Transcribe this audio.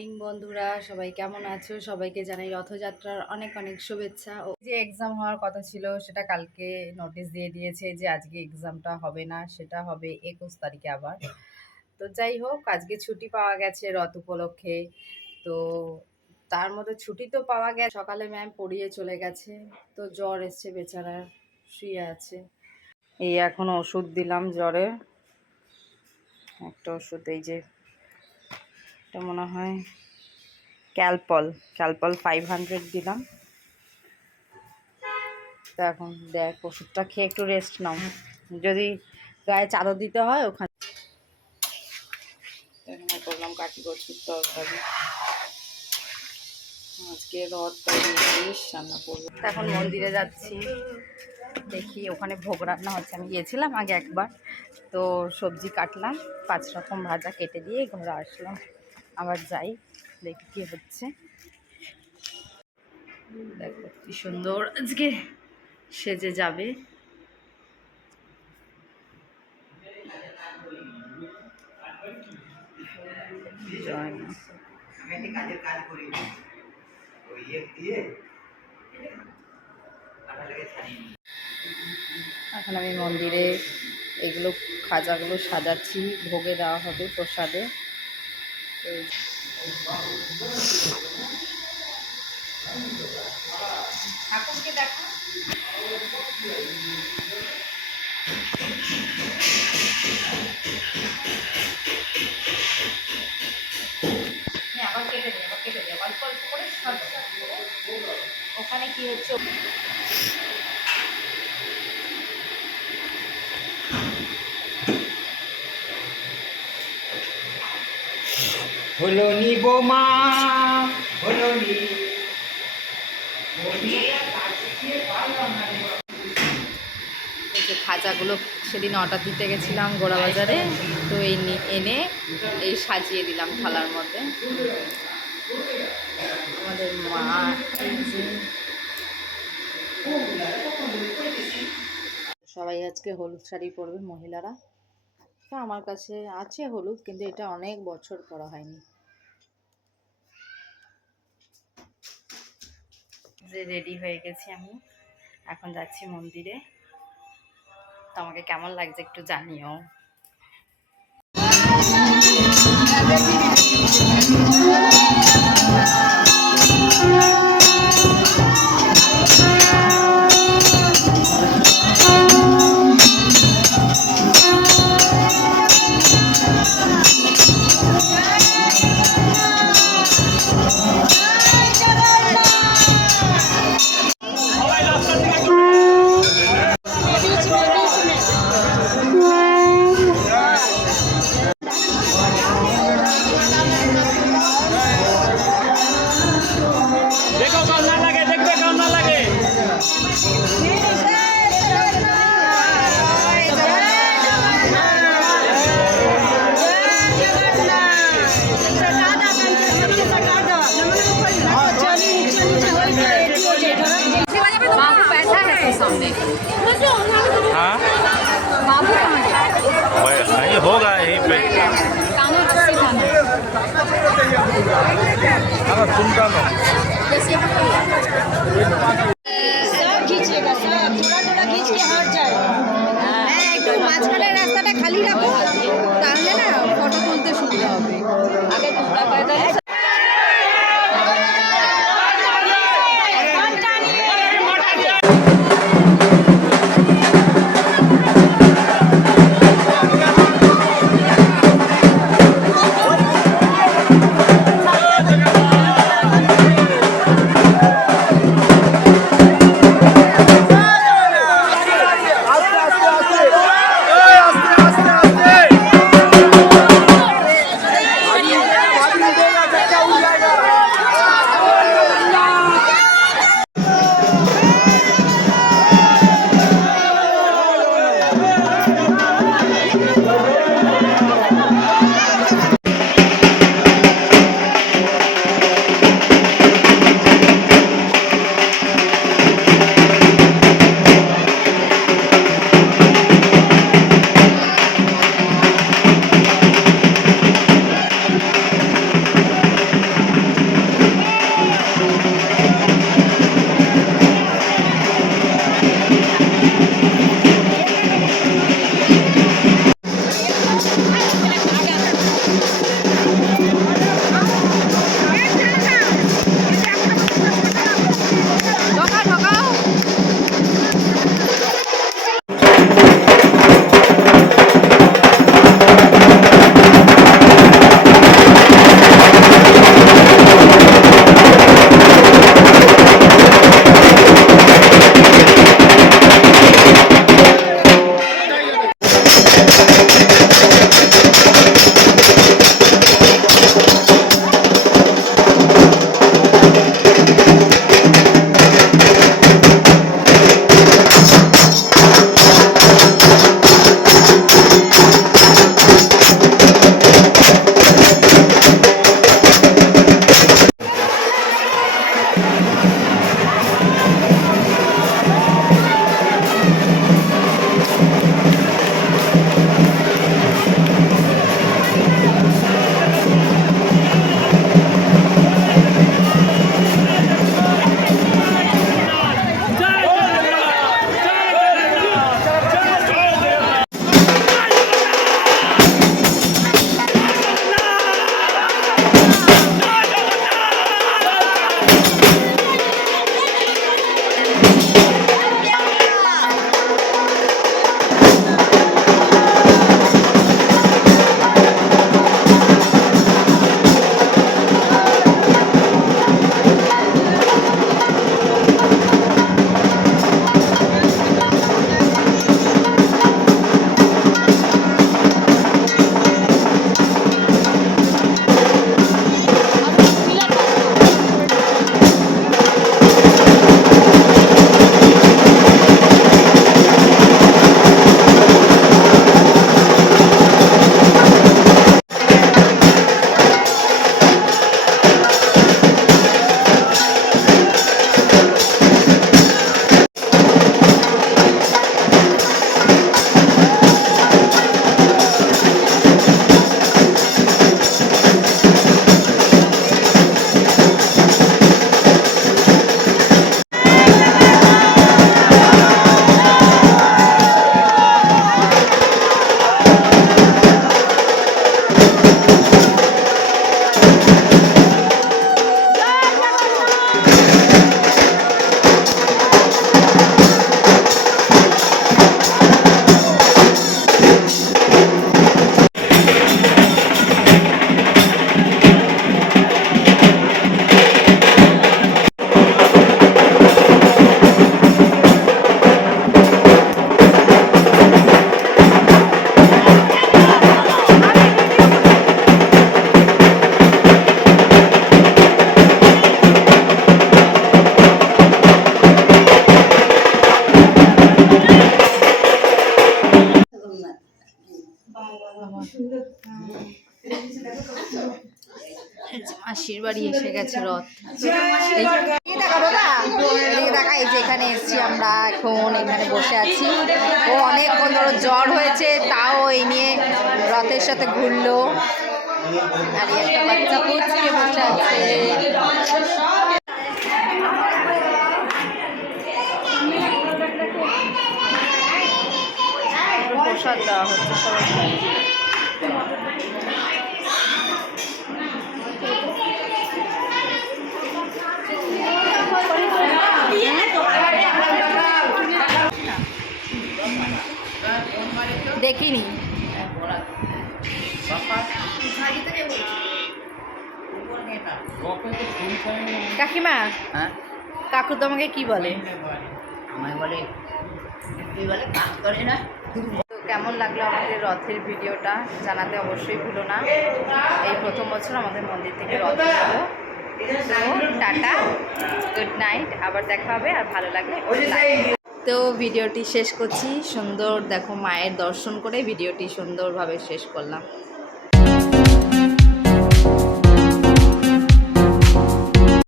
Morning বন্ধুরা, সবাই কেমন আছো? সবাইকে জানাই রথযাত্রার অনেক অনেক শুভেচ্ছা। ও যে এক্সাম হওয়ার কথা ছিল সেটা কালকে নোটিশ দিয়ে দিয়েছে যে আজকে এক্সামটা হবে না, সেটা হবে 21 তারিখে আবার। তো যাই হোক, আজকে ছুটি পাওয়া গেছে রথ উপলক্ষে। তো তার মধ্যে ছুটি তো পাওয়া গেছে, সকালে ম্যাম পড়িয়ে চলে গেছে। তো জ্বর এসছে, বেচারা শুয়ে আছে। এই এখন ওষুধ দিলাম জ্বরে, একটা ওষুধ, এই যে এটা মনে হয় ক্যালপল 500 দিলাম। তো এখন দেখ, ওষুধটা খেয়ে একটু রেস্ট নাও, যদি গায়ে চাদর দিতে হয় ওখানে। এখানে করলাম কাঠি কচুর তরকারি, আজকে রথ রান্না করবো। এখন মন্দিরে যাচ্ছি, দেখি ওখানে ভোগ রান্না হচ্ছে। আমি গিয়েছিলাম আগে একবার, তো সবজি কাটলাম, 5 রকম ভাজা কেটে দিয়ে ঘরে আসলাম। আবার যাই, দেখি কি হচ্ছে। দেখো কি সুন্দর আজকে সেজে যাবে। এখন আমি মন্দিরে এগুলো খাজাগুলো সাজাচ্ছি, ভোগে দেওয়া হবে প্রসাদে। ঠাকুরকে দেখা আবার কেটে দে অল্প অল্প করে শর্ট করে। ওখানে কি হচ্ছে, হলো নি বোমা, হলো নি এই যে খাজাগুলো সেদিন অর্ডার দিতে গেছিলাম গোড়া বাজারে, তো এই এনে এই সাজিয়ে দিলাম থালার মধ্যে। আমাদের মা এই যে সবাই আজকে হলুদ শাড়ি পরবে মহিলারা। তো আমার কাছে আছে হলুদ, কিন্তু এটা অনেক বছর পরা হয়নি। যে রেডি হয়ে গেছি আমি, এখন যাচ্ছি মন্দিরে। তো আমাকে কেমন লাগছে একটু জানিও। हाँ भाई होगा यहीं पे। सुनता लो सब खींचेगा, सब थोड़ा थोड़ा खींच के हट जाए। একটু মাঝখানের রাস্তাটা খালি রাখো, তাহলে না ফটো তুলতে সুবিধা হবে। আগে তোমরা কয়টা মাসির বাড়ি এসে গেছে রথ। দেখা এই যে এখানে এসছি আমরা, এখন এখানে বসে আছি। ও অনেকক্ষণ ধরে জ্বর হয়েছে, তাও এই নিয়ে রথের সাথে ঘুরলো। আর একটা বাচ্চা পুচকে বসে আছে। প্রসাদ দেওয়া হচ্ছে সবাইকে। দেখিনি কাকিমা, কাকু তোমাকে কি বলে? কেমন লাগলো আমাদের রথের ভিডিওটা জানাতে অবশ্যই ভুলো না। এই প্রথম বছর আমাদের মন্দির থেকে রথ হলো। তো টাটা, গুড নাইট, আবার দেখা হবে। আর ভালো লাগলে তো ভিডিওটি শেষ করছি। সুন্দর দেখো, মায়ের দর্শন করে ভিডিওটি সুন্দরভাবে শেষ করলাম।